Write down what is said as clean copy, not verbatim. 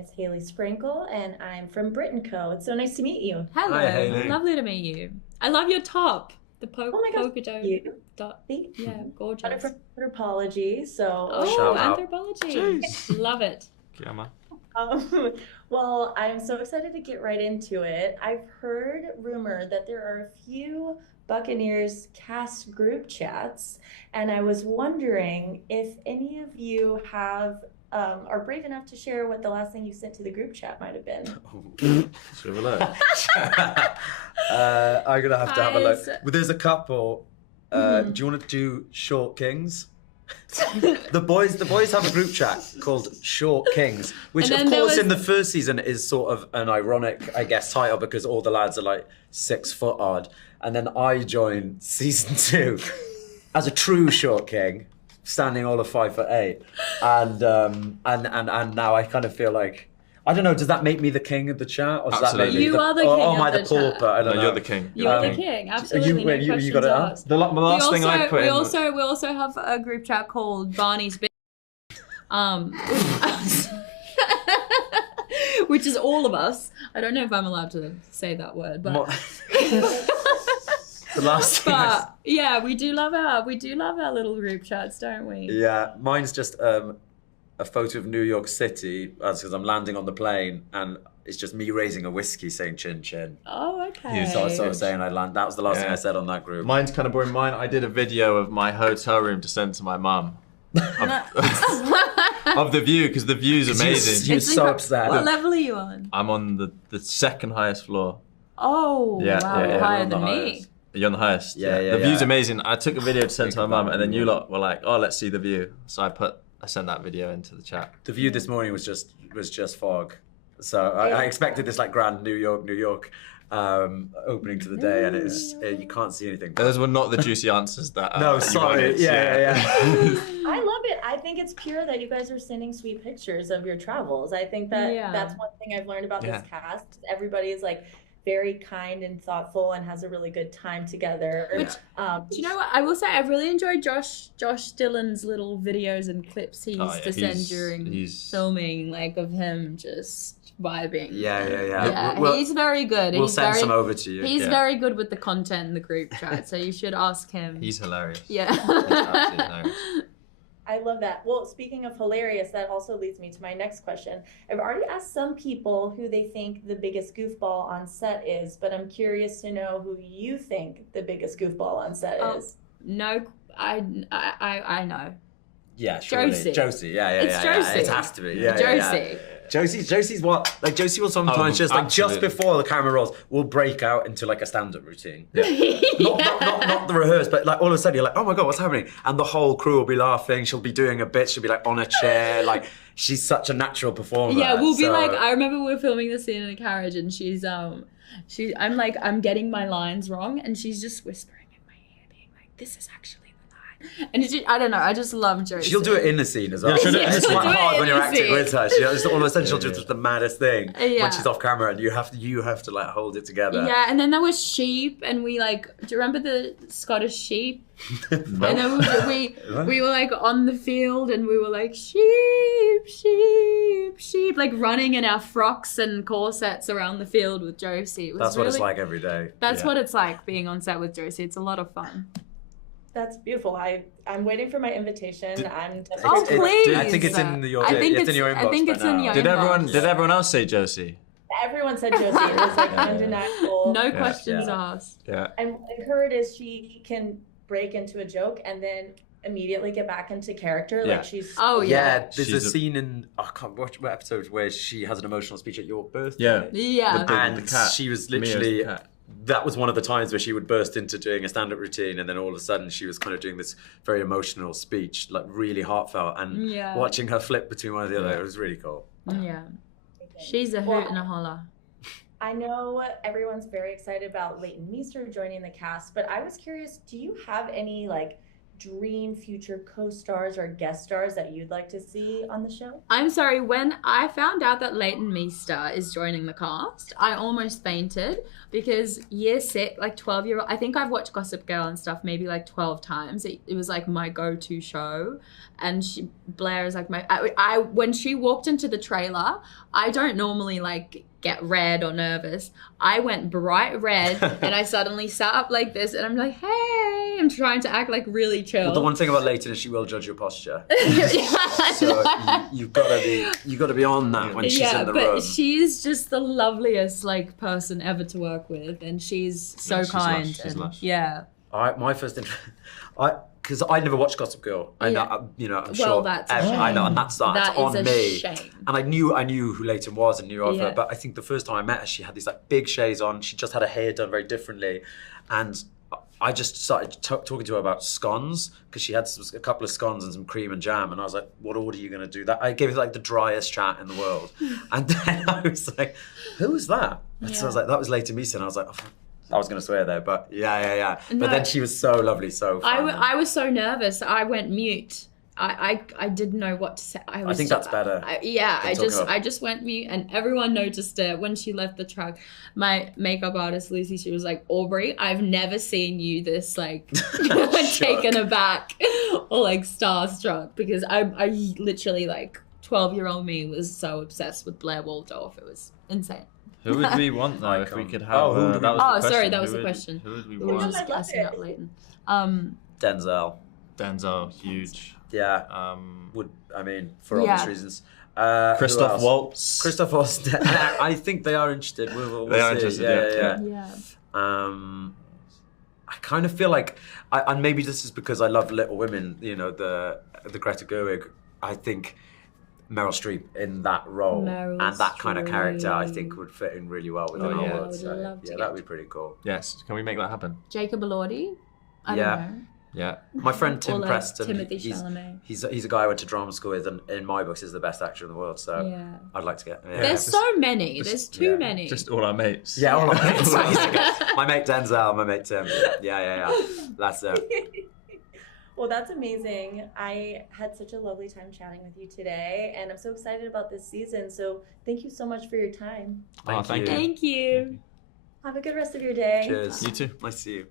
is Haley Sprinkle, and I'm from Brit+Co. It's so nice to meet you. Hello, Hi, Haley. lovely to meet you. I love your top. The Oh my gosh, polka dot. you. Thank Yeah, you. gorgeous. Got it from anthropology, so. Oh, Shout out. anthropology. Jeez. Love it. Yeah, man. Well, I'm so excited to get right into it. I've heard rumor that there are a few Buccaneers cast group chats, and I was wondering if any of you are brave enough to share what the last thing you sent to the group chat might have been. Should we have a look? I'm gonna have to have a look. Well, there's a couple. Do you want to do Short Kings? the boys have a group chat called Short Kings, which of course in the first season is sort of an ironic, I guess, title because all the lads are like 6 foot odd. And then I joined season 2 as a true Short King, standing all of 5'8", and now I kind of feel like, I don't know, does that make me the king of the chat, or does that make me You are the king or am I of the the pauper? chat. I don't know. You're the king. You're the king, absolutely. No you questions got it asked. The last thing I put we in. also have a group chat called Barney's which is all of us. I don't know if I'm allowed to say that word, but the last thing. but yeah, we do love our little group chats, don't we? Yeah, mine's just a photo of New York City because I'm landing on the plane and it's just me raising a whiskey saying chin chin. Oh, okay. So I was sort of saying I land. That was the last thing I said on that group. Mine's kind of boring. I did a video of my hotel room to send to my mum. Of the view, because the view's amazing. She was so upset. What level are you on? I'm on the second highest floor. Oh, wow, yeah, higher on the than me. highest. You're on the highest. Yeah. The view's amazing. I took a video to send to my mum, and then you lot. lot were like, "Oh, let's see the view." So I sent that video into the chat. The view this morning was just fog. So I expected this like grand New York opening to the day, and you can't see anything. Those were not the juicy answers that. No, you sorry. wanted. Yeah. I love it. I think it's pure that you guys are sending sweet pictures of your travels. I think that that's one thing I've learned about this cast. Everybody is like very kind and thoughtful and has a really good time together. Do you know what? I will say I've really enjoyed Josh Dillon's little videos and clips he used to send during filming, like of him just vibing. Yeah. He's very good. We'll send some over to you. He's very good with the content in the group chat, so you should ask him. He's hilarious. Yeah. He's absolutely hilarious. I love that. Well, speaking of hilarious, that also leads me to my next question. I've already asked some people who they think the biggest goofball on set is, but I'm curious to know who you think the biggest goofball on set is. No, I know. Yeah, surely. Josie. Yeah. It's Josie. It has to be. Josie. Josie's what? Like Josie will sometimes just before the camera rolls, will break out into like a stand-up routine. Yeah. Not the rehearse, but like all of a sudden you're like, oh my god, what's happening? And the whole crew will be laughing. She'll be doing a bit. She'll be like on a chair. Like she's such a natural performer. Yeah, we'll be like. I remember we were filming the scene in a carriage, and I'm getting my lines wrong, and she's just whispering in my ear, being like, "This is actually." And I don't know, I just love Josie. She'll do it in the scene as well. Yeah, it's quite hard when you're acting scene. with her. All of a sudden she'll do the maddest thing when she's off camera, and you have to like hold it together. Yeah, and then there was sheep, and we like, do you remember the Scottish sheep? No. And then we were like on the field, and we were like sheep, sheep, sheep, like running in our frocks and corsets around the field with Josie. That's what it's like every day. That's what it's like being on set with Josie. It's a lot of fun. That's beautiful. I'm waiting for my invitation. Please! I think it's in your inbox. I think it's in your inbox. Did everyone else say Josie? Everyone said Josie. It was like undeniable. No questions asked. Yeah. And what I heard is she can break into a joke and then immediately get back into character. Yeah. Like she's. Oh yeah. There's a scene in I can't watch what episode where she has an emotional speech at your birthday. Yeah. And the cat. she was literally. That was one of the times where she would burst into doing a stand-up routine, and then all of a sudden she was kind of doing this very emotional speech, like really heartfelt, and watching her flip between one and the other, it was really cool. Yeah. She's a hoot and a holler. I know everyone's very excited about Leighton Meester joining the cast, but I was curious, do you have any like dream future co-stars or guest stars that you'd like to see on the show? I'm sorry, when I found out that Leighton Meester is joining the cast, I almost fainted because year 6, like 12-year-old, I think I've watched Gossip Girl and stuff maybe like 12 times. It was like my go-to show. And Blair is like I when she walked into the trailer, I don't normally like get red or nervous. I went bright red and I suddenly sat up like this and I'm like, hey, I'm trying to act like really chill. Well, the one thing about Leighton is she will judge your posture. So you've got to be on that when she's in the room. But she's just the loveliest like person ever to work with, and she's so kind. She's lush. Yeah. My first interest, because I never watched Gossip Girl. I know, I'm sure. That's a shame. I know, and that's on is a me. Shame. And I knew who Leighton was and knew of her. But I think the first time I met her, she had these like big shades on. She just had her hair done very differently, and I just started talking to her about scones because she had a couple of scones and some cream and jam, and I was like, "What order are you going to do that?" I gave her like the driest chat in the world, and then I was like, "Who was that?" And so I was like, "That was Leighton Meester," and I was like, I was going to swear there, but yeah. No, but then she was so lovely, so fun. I was so nervous. I went mute. I didn't know what to say. I think that's better. I just went mute, and everyone noticed it when she left the truck. My makeup artist Lucy, she was like, Aubri, I've never seen you this like taken aback or like starstruck, because I literally like 12-year-old me was so obsessed with Blair Waldorf. It was insane. Who would we want though if we could have? That was the question. Who would we want? We were just guessing out Leighton. Denzel, huge. Yeah. For obvious reasons. Christoph Waltz. Christoph Waltz. I think they are interested. They are interested. Yeah. I kind of feel like, and maybe this is because I love Little Women. You know, the Greta Gerwig. I think Meryl Streep in that role and that kind of character, I think, would fit in really well with the role. So, that would be pretty cool. Yes, can we make that happen? Jacob Elordi? I don't know. Yeah. My friend Tim or Preston, Timothy Chalamet. He's a guy I went to drama school with, and in my books is the best actor in the world. So I'd like to get. Yeah. There's so many. There's too many. Just all our mates. Yeah, all our mates. My mate Denzel, my mate Tim. Yeah. That's it. Well, that's amazing. I had such a lovely time chatting with you today, and I'm so excited about this season. So thank you so much for your time. Thank you. Thank you. Have a good rest of your day. Cheers. You too. Nice to see you.